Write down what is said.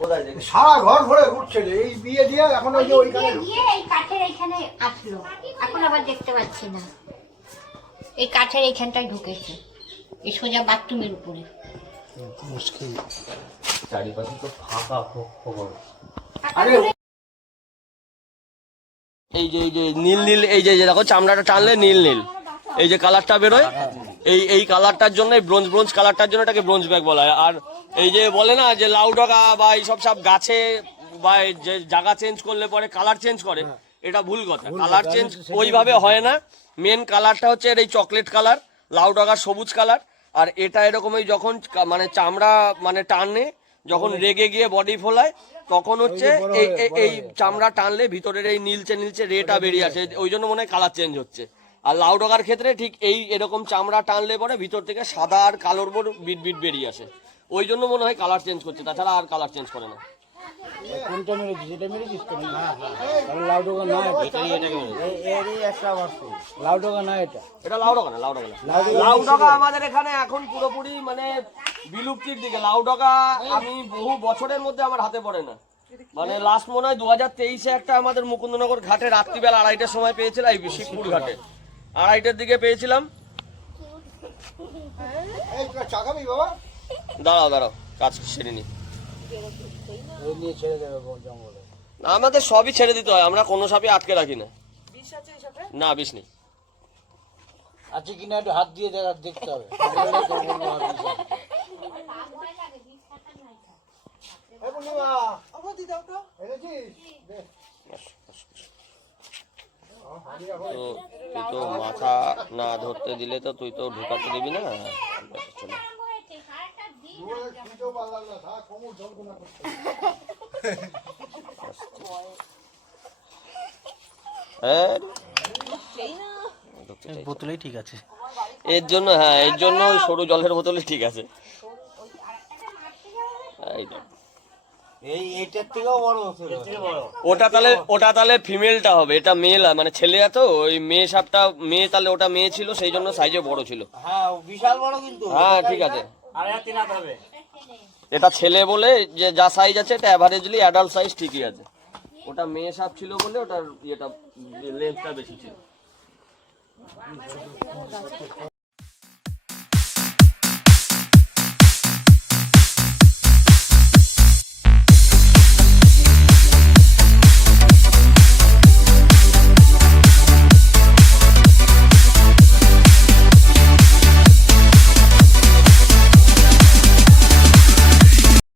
সারা ঘর ভরে ঘুরছে এই বিয়ে দিয়ে এখন ওই যে ওইখানে গিয়ে এই কাঠের এইখানে আসলো, এখন আবার দেখতে পাচ্ছি না। এই কাঠের এইখানটায় ঢুকেছে, এই সোজা বাথরুমের উপরে। মুশকিল। চারিপাশে তো ফাঁকা খবর। আরে এই যে নীল নীল, এই যে দেখো চামড়াটা টানলে নীল নীল এই যে কালারটা বেরোয়, এই কালারটার জন্য, ব্রোঞ্জ ব্রোঞ্জ কালারটার জন্য এটাকে ব্রোঞ্জ ব্যাগ বলা হয়। আর এই যে বলে না যে লাউ ডগা বা এইসব সব গাছে বা যে জায়গা চেঞ্জ করলে পরে কালার চেঞ্জ করে, এটা ভুল কথা। কালার চেঞ্জ ওইভাবে হয় না। মেন কালারটা হচ্ছে এই চকলেট কালার, লাউ ডগার সবুজ কালার। আর এটা এরকমই যখন মানে চামড়া মানে টানে, যখন রেগে গিয়ে বডি ফোলায়, তখন হচ্ছে এই চামড়া টানলে ভিতরের এই নীলচে নীলচে রেটা বেরিয়ে আসে, ওই জন্য মনে হয় কালার চেঞ্জ হচ্ছে। আর লাউ ডগার ক্ষেত্রে ঠিক এই এরকম চামড়া টানলে পরে ভিতর থেকে সাদা আর কালোর উপর বিট বিট বেরিয়ে আসে, ওই জন্য মনে হয় কালার চেঞ্জ করছে, তাছাড়া আর কালার চেঞ্জ করে না। কোনটা মেরেছিস? এটা মেরেছিস তো? লাউ ডগা না, এরই একটা বস্তু। লাউ ডগা না, এটা লাউ ডগা না, লাউ ডগা না। লাউ ডগা আমাদের এখানে এখন পুরোপুরি মানে বিলুপ্তির দিকে। লাউ ডগা আমি বহু বছরের মধ্যে আমার হাতে পড়ে না, মানে লাস্ট মনে হয় 2023-এ একটা আমাদের মুকুন্দনগর ঘাটে রাত্রিবেলা 2:30টার সময় পেয়েছিলাম, এই শিবপুর ঘাটে 2:30টার দিকে পেয়েছিলাম। দাঁড়াও দাঁড়াও, কাজ সেরে নি। আমাদের সবই ছেড়ে দিতে হয়, আমরা কোনো সাপই আটকে রাখি না। না, বিষ নেই। আছে কিনা একটু হাত দিয়ে দেখতে হবে। তুই তো মাথা না ধরতে দিলে তো তুই তো ঢুকাতে দিবি না। বোতলেই ঠিক আছে এর জন্য, হ্যাঁ এর জন্য সরু জলের বোতলে ঠিক আছে। ওটা তাহলে ফিমেলটা হবে, এটা মেল, মানে ছেলে তো ওই মেয়ে সাপটা মেয়ে, তাহলে ওটা মেয়ে ছিল সেই জন্য সাইজে বড় ছিল। হ্যাঁ বিশাল বড় কিন্তু। হ্যাঁ ঠিক আছে, এটা ছেলে বলে যে যা সাইজ আছে এটা অ্যাভারেজলি অ্যাডাল্ট সাইজ ঠিকই আছে। ওটা মেয়ে সাপ ছিল বলে ওটার ইয়েটা লেন্থটা বেশি ছিল।